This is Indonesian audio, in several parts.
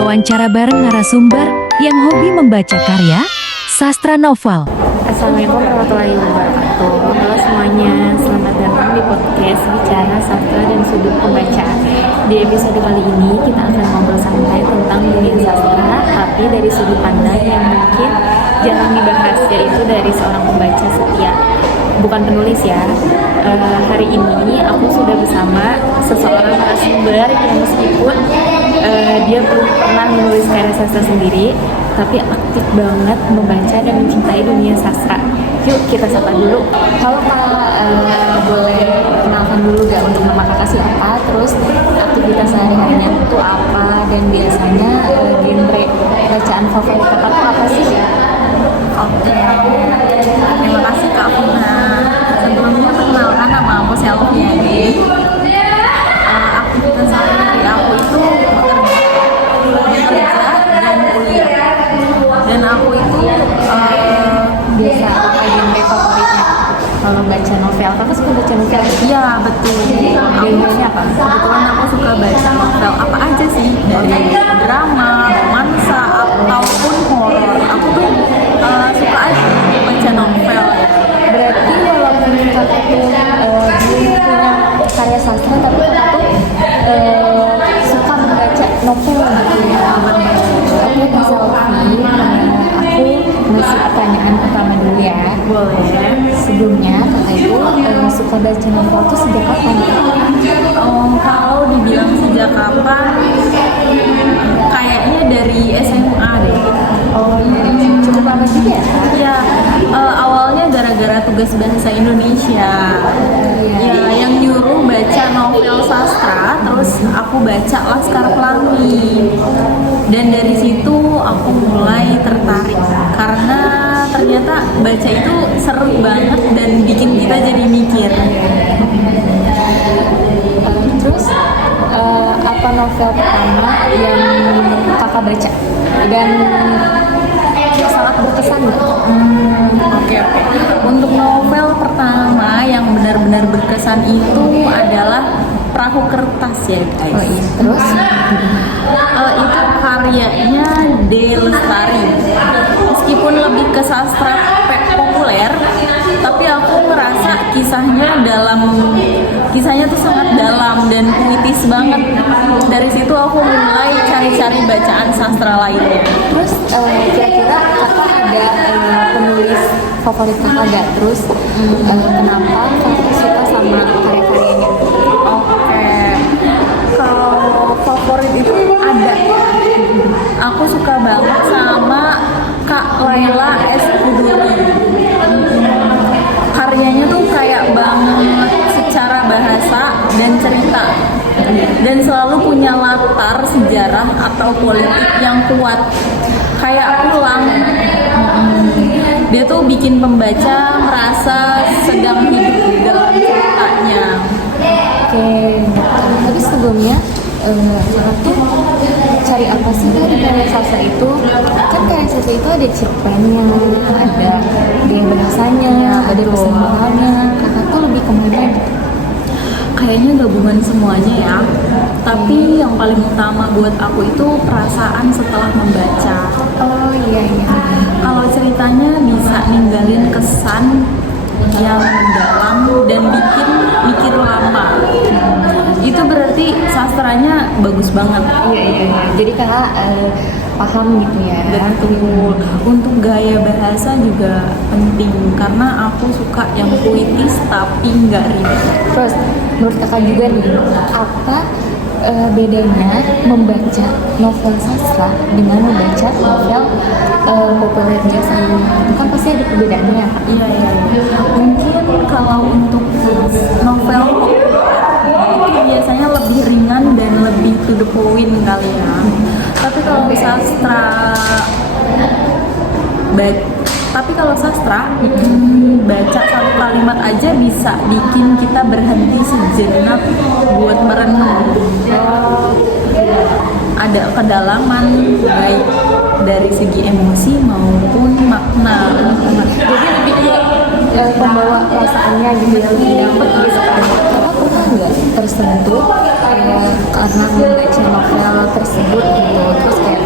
wawancara bareng narasumber yang hobi membaca karya sastra novel. Assalamualaikum warahmatullahi wabarakatuh. Halo semuanya, selamat datang di podcast Bicara Sastra dan Sudut Pembaca. Di episode kali ini kita akan ngobrol santai tentang dunia sastra, tapi dari sudut pandang yang mungkin jarang dibahas, yaitu dari seorang pembaca setia, bukan penulis ya. Hari ini aku sudah bersama seseorang narasumber yang meskipun dia belum pernah menulis karya sastra sendiri, tapi aktif banget membaca dan mencintai dunia sastra. Yuk kita sapa dulu. Halo Kak, boleh kenalkan dulu gak untuk nama kakak siapa, terus aktivitas sehari-harinya itu apa, dan biasanya genre bacaan favorit kakak tuh apa sih? Oke, terima kasih Kak Fina. Sebelumnya perkenalkan, nama aku Selviani. Aktivitas sehari-hari aku itu bekerja dan kuliah. Dan aku itu Biasa apa genre favoritnya? Kalau baca novel, kakak suka baca novel? iya betul. Genrenya apa? Kebetulan aku suka baca novel apa aja sih, dari drama, romansa, ataupun horor. Aku tuh suka aja baca novel. Berarti walaupun kakak tuh belum punya karya sastra, tapi kakak tuh suka membaca novel gitu ya. Oke Kak Selvi, aku ngasih pertanyaan pertama dulu ya. Boleh. Sebelumnya kakak itu suka baca novel tuh sejak kapan? Kalau dibilang sejak kapan, kayaknya dari SMA deh. Oh iya, cukup lama juga ya? Ya, awalnya gara-gara tugas bahasa Indonesia. Ya, yang nyuruh baca novel sastra, terus aku baca Laskar Pelangi. Dan dari situ aku mulai tertarik karena ternyata baca itu seru banget dan bikin kita jadi mikir. Terus apa novel pertama yang kakak baca dan sangat berkesan gitu? Oke. Untuk novel pertama yang benar-benar berkesan itu adalah Perahu Kertas ya guys. Oh iya. Terus Itu karyanya D. Lestari. Meskipun lebih ke sastra populer, tapi aku ngerasa kisahnya tuh sangat dalam dan puitis banget. Dari situ aku mulai cari-cari bacaan sastra lainnya. Terus kira-kira kakak ada penulis favorit kakak gak? Terus kenapa kakak suka sama karya-karyanya? Oke, kalau favorit itu ada. Aku suka banget sama Kak Laila S. Kuduri. Karyanya tuh kayak banget secara bahasa dan cerita, dan selalu punya latar sejarah atau politik yang kuat, kayak pulang. Dia tuh bikin pembaca merasa sedang hidup dalam ceritanya. Oke, tapi sebelumnya kakak tuh cari apa sih dari karya sastra itu? Kan karya sastra itu ada cerpennya, ada gaya bahasanya, ada pesan moralnya. Kakak tuh lebih kemana gitu? Kayaknya gabungan semuanya ya. Tapi yang paling utama buat aku itu perasaan setelah membaca. Oh iya. Kalau ceritanya bisa ninggalin kesan yang mendalam dan bikin mikir lama, itu berarti sastranya bagus banget. Iya. Jadi kakak paham gitu ya. Betul. Untuk gaya bahasa juga penting karena aku suka yang puitis tapi nggak ribet. Terus menurut kakak juga nih, apa bedanya membaca novel sastra dengan membaca novel populer biasa? Itu kan pasti ada perbedaannya. Iya. Mungkin kalau untuk novel itu biasanya lebih ringan dan lebih to the point kali ya. Tapi kalau sastra baca satu kalimat aja bisa bikin kita berhenti sejenak buat merenung. Ada kedalaman baik dari segi emosi maupun makna. Jadi lebih ke pembawa perasaannya gitu ya, lebih dapet gitu kan. Kakak pernah nggak tersentuh karena membaca novel tersebut gitu, terus kayak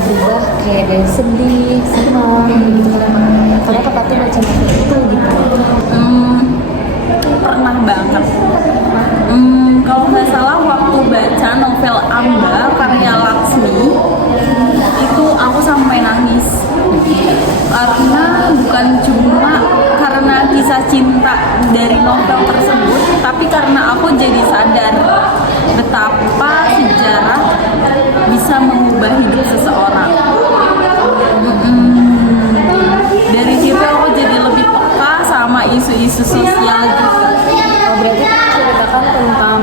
berubah kayak dari sedih, senang gitu kan? Karena kakak tuh baca novel itu gitu. Pernah banget. Kalau nggak salah waktu baca novel Amba karya Laksmi itu aku sampai nangis karena bukan cuma karena kisah cinta dari novel tersebut, tapi karena aku jadi sadar betapa sejarah bisa mengubah hidup seseorang. Dari situ aku jadi lebih peka sama isu-isu sosial juga. Oh, berarti kan ceritakan tentang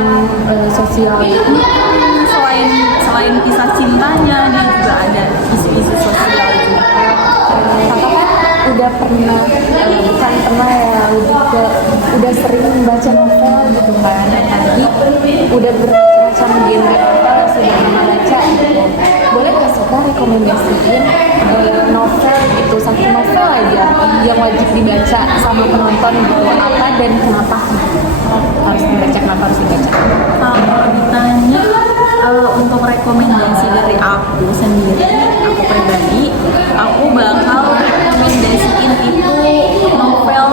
sosial itu. Selain kisah cintanya, dia juga ada isu-isu sosial juga. Kakak kan udah pernah, bukan pernah ya, udah sering baca novel gitu kan, apalagi udah bermacam genre novel yang sudah pernah baca gitu. Boleh nggak suka rekomendasiin novel gitu, satu novel aja yang wajib dibaca sama penonton gitu, apa dan kenapa harus dibaca, kenapa harus dibaca? Kalau ditanya untuk rekomendasi dari aku sendiri, aku pribadi, aku bakal rekomendasiin itu novel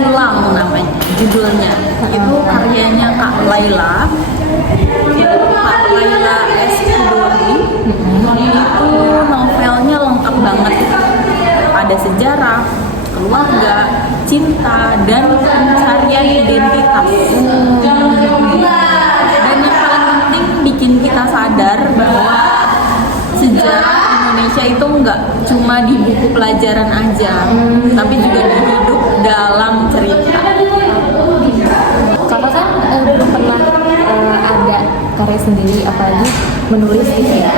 Pulang namanya, judulnya. Itu karyanya Kak Laila. Kak Laila S. Hidori. Itu novelnya lengkap banget. Ada sejarah, keluarga, cinta, dan pencarian identitas. Dan yang paling penting bikin kita sadar bahwa sejarah Indonesia itu nggak cuma di buku pelajaran aja, tapi juga hidup dalam cerita. Kakak kan belum pernah ada karya sendiri, apalagi menulis gitu ya.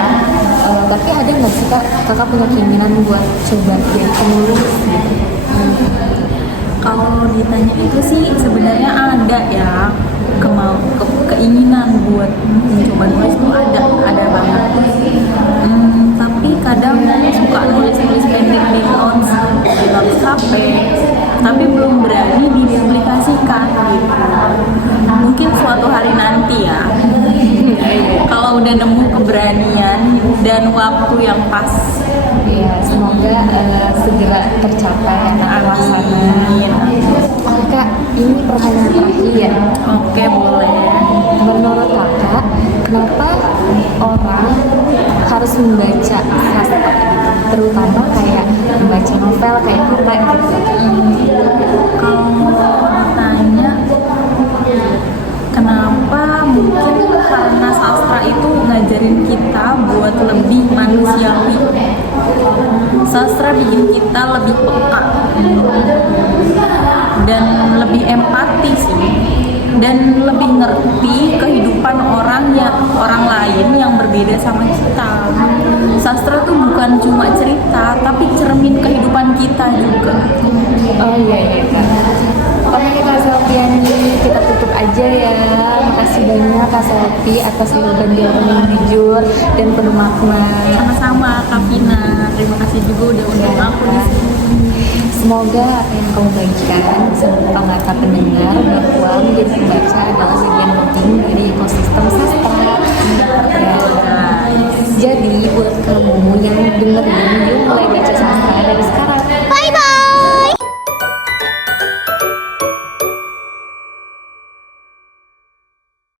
Tapi ada nggak sih kak, kakak punya keinginan buat coba jadi penulis gitu? Kalau ditanya itu sih sebenarnya ada ya, keinginan buat mencoba nulis itu ada banget. Tapi kadang suka nulis pendek di notes HP, tapi belum berani dipublikasikan gitu. Mungkin suatu hari nanti ya, kalau udah nemu keberanian dan waktu yang pas. Ya, semoga segera tercapai anak terlaksana. Oh kak, ini pertanyaan terakhir. Oke, boleh. Menurut kakak, kenapa orang harus membaca sastra, terutama kayak membaca novel kayak kita gitu? Kalau ditanya kenapa, mungkin karena sastra itu ngajarin kita buat lebih manusiawi. Sastra bikin kita lebih peka dan lebih empati sih, dan lebih ngerti kehidupan orang lain yang berbeda sama kita. Sastra tuh bukan cuma cerita, tapi cermin kehidupan kita juga. Oh iya kak. Oke Kak Selviani, kita tutup aja ya. Makasih banyak Kak Selvi atas jawaban-jawaban yang jujur dan penuh makna. Sama-sama Kak Vina, terima kasih juga udah undang aku di sini. Semoga apa yang kamu bagikan bisa membuka mata pendengar bahwa menjadi pembaca adalah bagian penting dari ekosistem